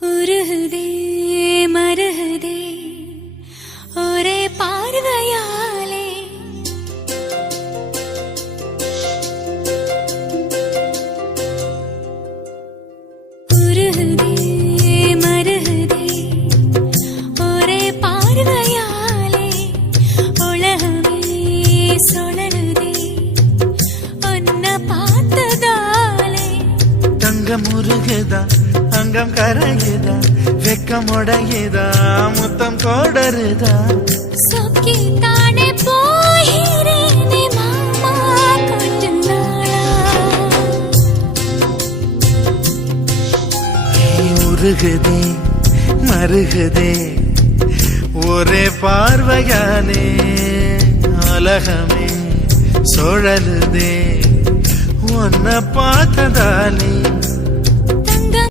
உருகுதே மருகுதே ஒரே பார்வையாலே உருகுதே மருகுதே ஒரே பார்வையாலே உலகமே சுழலுதே உன்னை பார்த்ததாலே தங்கம் உருகுதா அங்கம் கரையுதா வெக்கம் உடையுதா முத்தம் கோடருதா சொக்கி தானே போகிறேனே மாமா கொஞ்ச நாளா உருகுதே மருகுதே ஒரே பார்வையாலே உலகமே சுழலுதே உன்னை பார்த்ததாலே